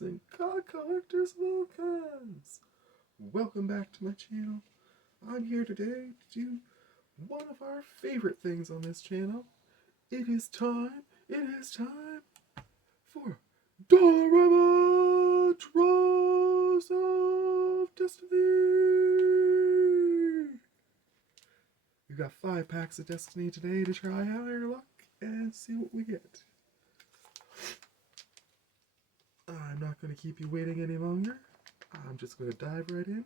and card collectors welcomes. Welcome back to my channel. I'm here today to do one of our favorite things on this channel. It is time for Dollarama Draws of Destiny. We've got 5 packs of Destiny today to try out our luck and see what we get. I'm not going to keep you waiting any longer. I'm just going to dive right in,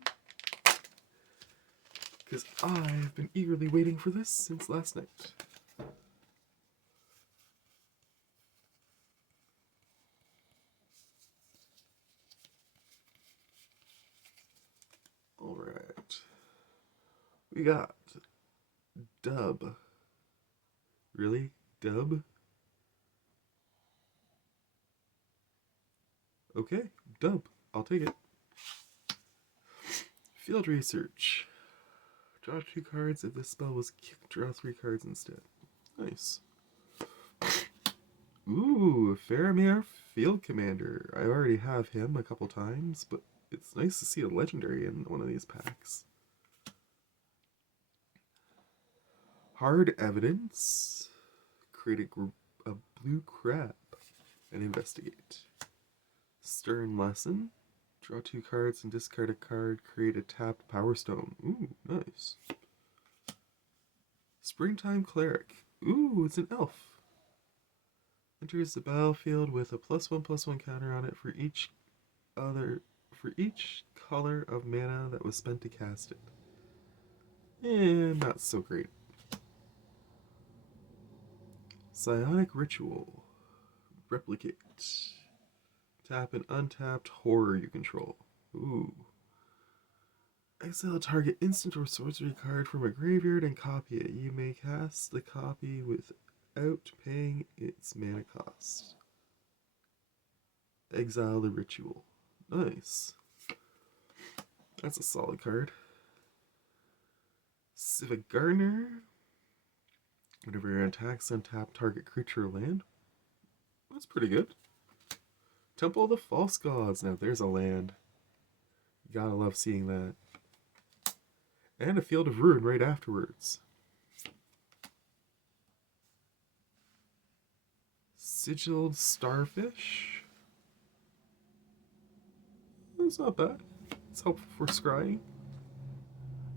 because I've been eagerly waiting for this since last night. Alright. We got Dub. Really? Dub? Okay, Dub. I'll take it. Field Research. Draw 2 cards. If this spell was kicked, draw 3 cards instead. Nice. Ooh, Faramir Field Commander. I already have him a couple times, but it's nice to see a legendary in one of these packs. Hard Evidence. Create a group of blue crab and investigate. Stern Lesson. Draw 2 cards and discard a card. Create a tapped Power Stone. Ooh, nice. Springtime Cleric. Ooh, it's an elf. Enters the battlefield with a +1/+1 counter on it for each color of mana that was spent to cast it. Not so great. Psionic Ritual. Replicate. Tap an untapped horror you control. Ooh. Exile a target instant or sorcery card from a graveyard and copy it. You may cast the copy without paying its mana cost. Exile the ritual. Nice. That's a solid card. Civic Gardener. Whenever your attacks untap target creature or land. That's pretty good. Temple of the False Gods. Now there's a land. You gotta love seeing that. And a Field of Ruin right afterwards. Sigiled Starfish. That's not bad. It's helpful for scrying.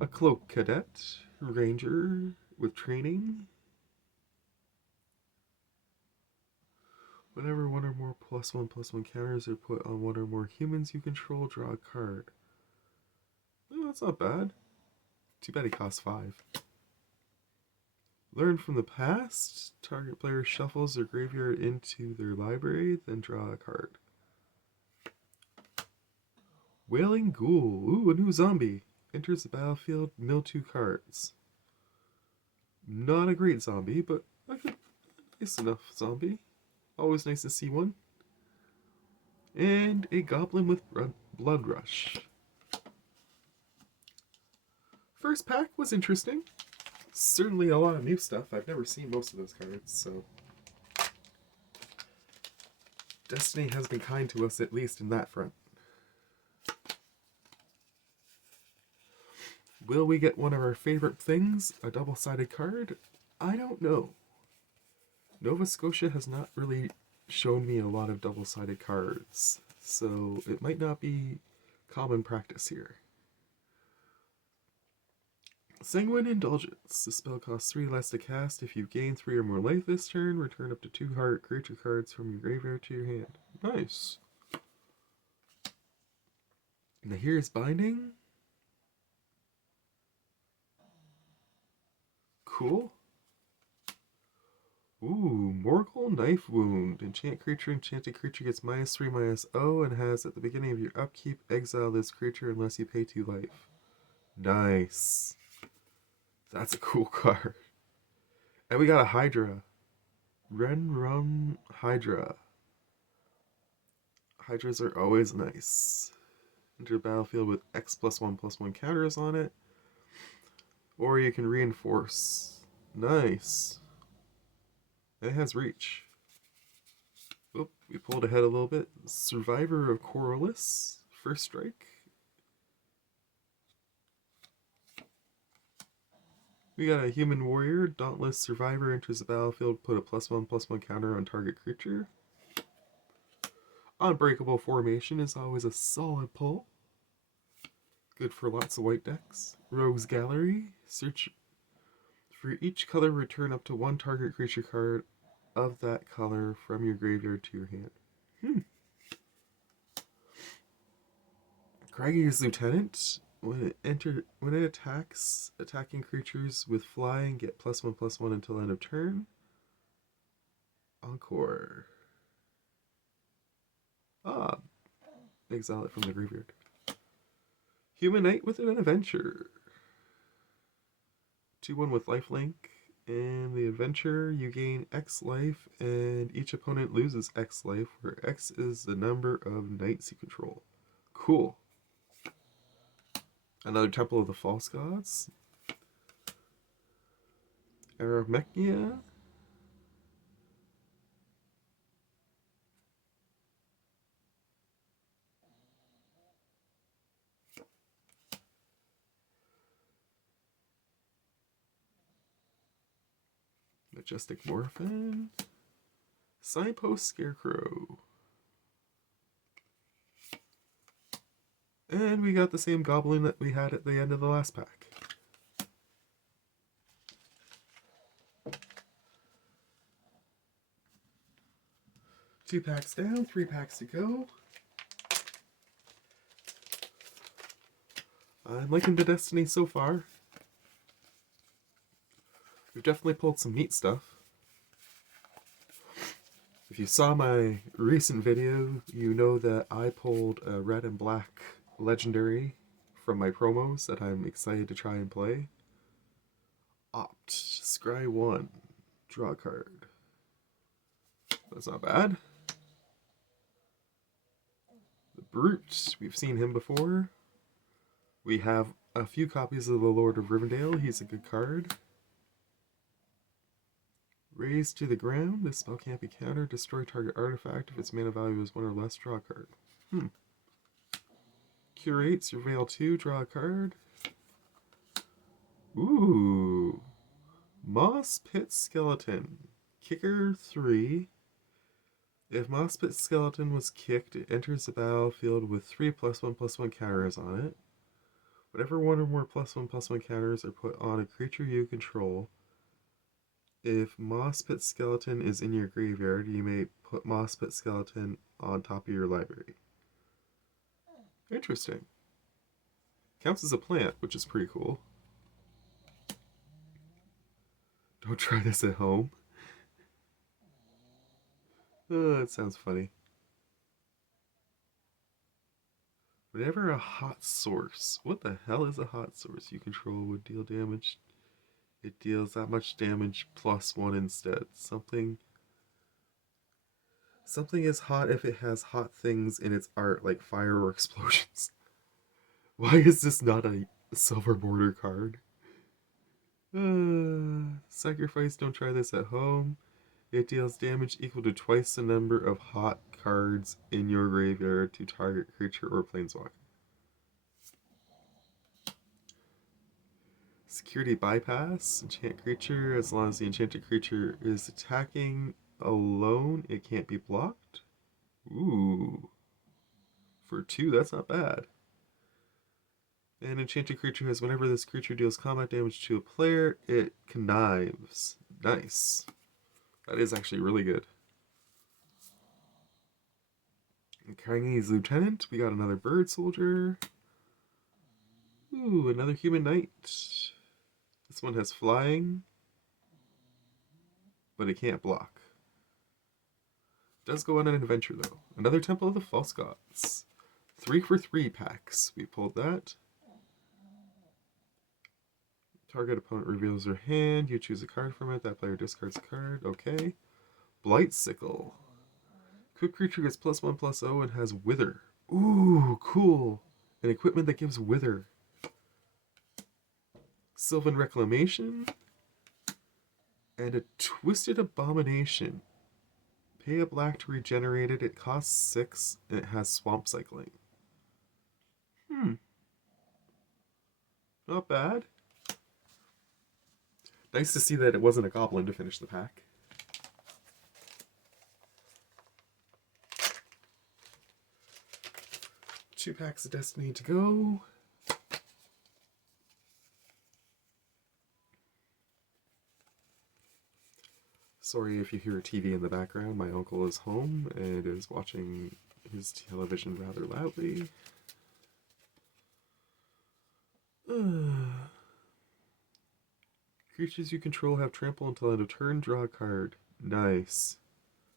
A Cloak Cadet. Ranger with training. Whenever one or more +1/+1 counters are put on one or more humans you control, draw a card. Oh, that's not bad. Too bad it costs 5. Learn from the past. Target player shuffles their graveyard into their library, then draw a card. Wailing Ghoul. Ooh, a new zombie. Enters the battlefield, mill 2 cards. Not a great zombie, but a good, nice enough zombie. Always nice to see one. And a Goblin with Blood Rush. First pack was interesting. Certainly a lot of new stuff. I've never seen most of those cards, so Destiny has been kind to us, at least in that front. Will we get one of our favorite things? A double-sided card? I don't know. Nova Scotia has not really shown me a lot of double-sided cards, so it might not be common practice here. Sanguine Indulgence. The spell costs 3 less to cast. If you gain 3 or more life this turn, return up to 2 heart creature cards from your graveyard to your hand. Nice. Now here's Binding. Cool. Ooh, Morgul Knife Wound. Enchanted creature gets -3/-0 and has at the beginning of your upkeep, exile this creature unless you pay 2 life. Nice. That's a cool card. And we got a Hydra. Ren Hydra. Hydras are always nice. Enter the battlefield with X +1/+1 counters on it. Or you can reinforce. Nice. It has reach. Oh, we pulled ahead a little bit. Survivor of Corliss. First strike. We got a human warrior. Dauntless survivor enters the battlefield. Put a +1/+1 counter on target creature. Unbreakable formation is always a solid pull. Good for lots of white decks. Rogue's Gallery. Search for each color, return up to one target creature card of that color from your graveyard to your hand. Craggy's Lieutenant. When it attacks, attacking creatures with flying get +1/+1 until end of turn. Encore. Ah, exile it from the graveyard. Human Knight with an adventure. 2/1 with lifelink. And the adventure, you gain X life, and each opponent loses X life, where X is the number of knights you control. Cool. Another Temple of the False Gods. Aramechnia. Majestic Morphin. Signpost Scarecrow. And we got the same goblin that we had at the end of the last pack. Two packs down, 3 packs to go. I'm liking the Destiny so far. We've definitely pulled some neat stuff. If you saw my recent video, you know that I pulled a red and black legendary from my promos that I'm excited to try and play. Opt. Scry 1. Draw a card. That's not bad. The Brute. We've seen him before. We have a few copies of the Lord of Rivendell. He's a good card. Raise to the ground. This spell can't be countered. Destroy target artifact. If its mana value is 1 or less, draw a card. Curate. Surveil 2. Draw a card. Ooh. Moss Pit Skeleton. Kicker 3. If Moss Pit Skeleton was kicked, it enters the battlefield with 3 +1/+1 counters on it. Whenever 1 or more +1/+1 counters are put on a creature you control, if Moss Pit Skeleton is in your graveyard, you may put Moss Pit Skeleton on top of your library. Interesting. Counts as a plant, which is pretty cool. Don't try this at home. That sounds funny. Whenever a hot source, what the hell is a hot source you control would deal damage, it deals that much damage +1 instead. Something is hot if it has hot things in its art, like fire or explosions. Why is this not a silver border card? Sacrifice, don't try this at home. It deals damage equal to twice the number of hot cards in your graveyard to target creature or planeswalker. Security bypass. Enchant creature. As long as the enchanted creature is attacking alone, it can't be blocked. Ooh. For 2, that's not bad. An enchanted creature has whenever this creature deals combat damage to a player, it connives. Nice. That is actually really good. Krang's Lieutenant. We got another bird soldier. Ooh, another human knight. This one has flying, but it can't block. It does go on an adventure though. Another Temple of the False Gods. 3 for 3 packs. We pulled that. Target opponent reveals their hand. You choose a card from it. That player discards a card. Okay. Blightsickle. Quick creature gets +1/+0 and has Wither. Ooh, cool. An equipment that gives Wither. Sylvan Reclamation. And a Twisted Abomination. Pay a black to regenerate it. It costs 6 and it has swamp cycling. Not bad. Nice to see that it wasn't a goblin to finish the pack. Two packs of Destiny to go. Sorry if you hear a TV in the background. My uncle is home and is watching his television rather loudly. Creatures you control have trample until end of turn. Draw a card. Nice.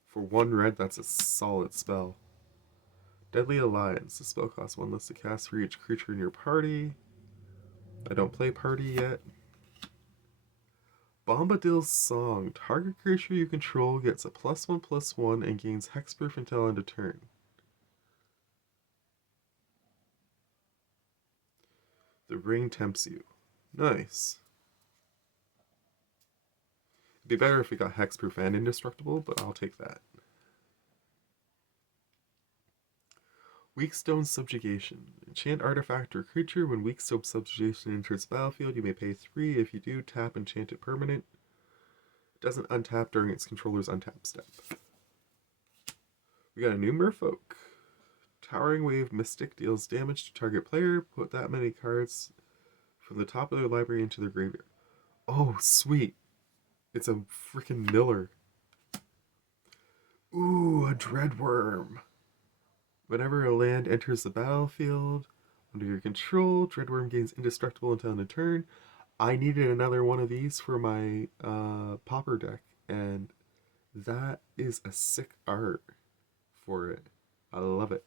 For 1 red, that's a solid spell. Deadly Alliance. The spell costs 1 less to cast for each creature in your party. I don't play party yet. Bombadil's Song. Target creature you control gets a +1/+1 and gains hexproof until end of turn. The ring tempts you. Nice. It'd be better if we got hexproof and indestructible, but I'll take that. Weakstone Subjugation. Enchant artifact or creature. When Weakstone Subjugation enters the battlefield, you may pay 3. If you do, tap enchant it permanent. It doesn't untap during its controller's untap step. We got a new merfolk. Towering Wave Mystic deals damage to target player. Put that many cards from the top of their library into their graveyard. Oh, sweet. It's a freaking Miller. Ooh, a Dreadworm. Whenever a land enters the battlefield under your control, Dreadworm gains indestructible until end of turn. I needed another one of these for my Pauper deck, and that is a sick art for it. I love it.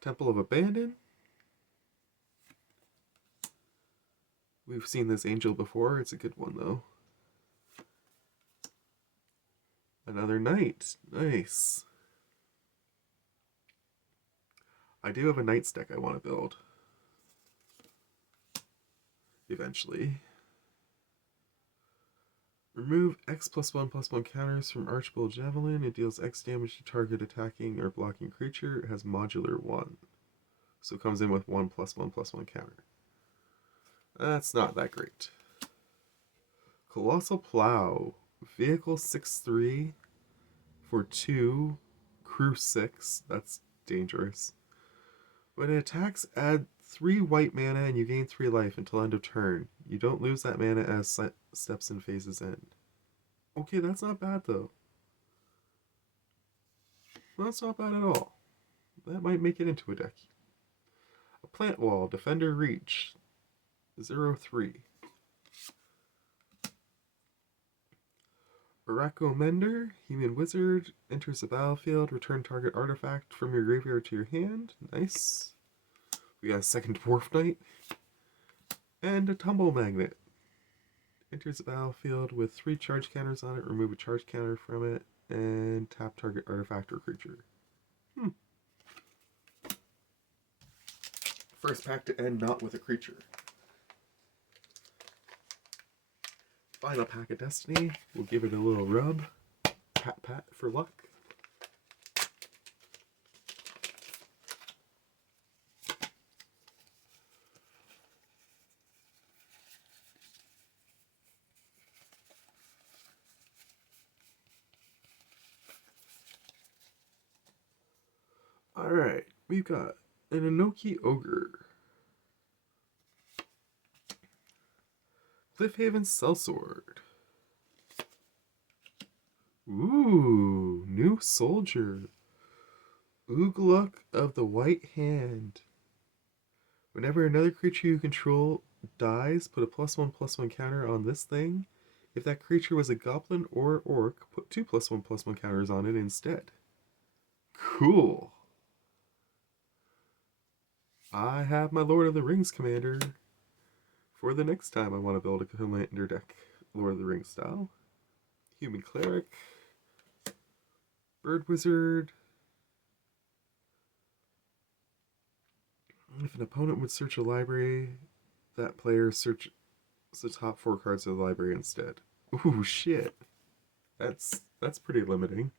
Temple of Abandon. We've seen this angel before. It's a good one, though. Another knight. Nice. I do have a Knights deck I want to build. Eventually. Remove X +1/+1 counters from Archbold Javelin. It deals X damage to target attacking or blocking creature. It has modular 1. So it comes in with 1 +1/+1 counter. That's not that great. Colossal Plow. Vehicle 6/3 for 2. Crew 6. That's dangerous. When it attacks, add 3 white mana and you gain 3 life until end of turn. You don't lose that mana as steps and phases end. Okay, that's not bad though. That's not bad at all. That might make it into a deck. A Plant Wall, Defender Reach, 0/3. Oracle Mender, Human Wizard, enters the battlefield, return target artifact from your graveyard to your hand. Nice. We got a second Dwarf Knight. And a Tumble Magnet. Enters the battlefield with 3 charge counters on it, remove a charge counter from it, and tap target artifact or creature. First pack to end not with a creature. Final pack of Destiny. We'll give it a little rub. Pat pat for luck. Alright, we've got an Inoki Ogre. Cliffhaven Sellsword. Ooh, new soldier. Oogluck of the White Hand. Whenever another creature you control dies, put a +1/+1 counter on this thing. If that creature was a goblin or orc, put 2 +1/+1 counters on it instead. Cool. I have my Lord of the Rings commander for the next time I want to build a commander deck, Lord of the Rings style. Human Cleric, Bird Wizard. If an opponent would search a library, that player searches the top 4 cards of the library instead. Ooh, shit. That's That's pretty limiting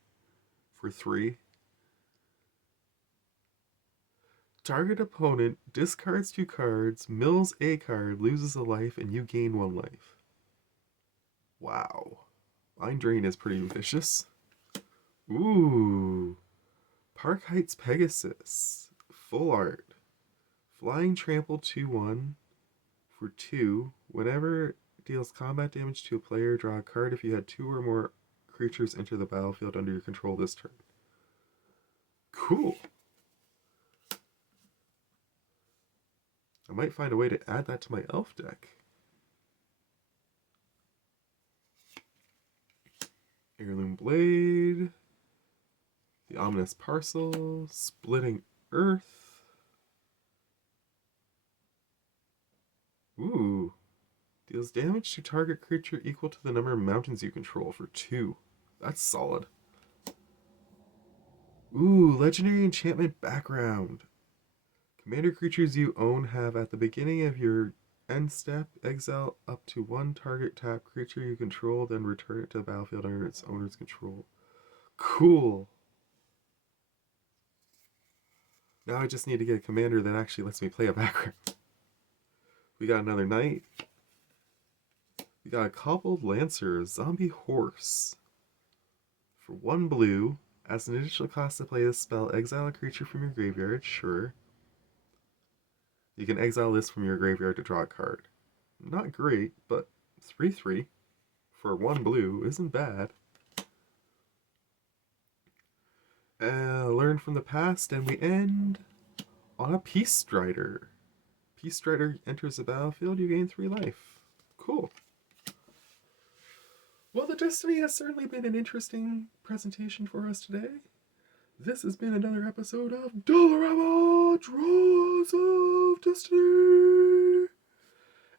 for 3. Target opponent discards 2 cards, mills a card, loses a life, and you gain 1 life. Wow. Mind Drain is pretty vicious. Ooh. Park Heights Pegasus. Full art. Flying Trample 2/1 for 2. Whenever deals combat damage to a player, draw a card if you had 2 or more creatures enter the battlefield under your control this turn. Cool. I might find a way to add that to my elf deck. Heirloom Blade. The Ominous Parcel. Splitting Earth. Ooh. Deals damage to target creature equal to the number of mountains you control for 2. That's solid. Ooh, Legendary Enchantment Background. Commander creatures you own have at the beginning of your end step, exile up to 1 target tap creature you control, then return it to the battlefield under its owner's control. Cool. Now I just need to get a commander that actually lets me play a background. We got another knight. We got a Cobbled Lancer, Zombie Horse. For 1 blue, as an additional cost to play this spell, exile a creature from your graveyard. Sure. You can exile this from your graveyard to draw a card. Not great, but 3/3 for 1 blue isn't bad. Learn from the past, and we end on a Peace Strider. Peace Strider enters the battlefield, you gain 3 life. Cool. Well, the Destiny has certainly been an interesting presentation for us today. This has been another episode of Dollarama Draws of Destiny.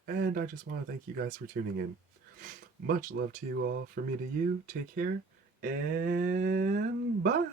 And I just want to thank you guys for tuning in. Much love to you all. From me to you. Take care. And bye.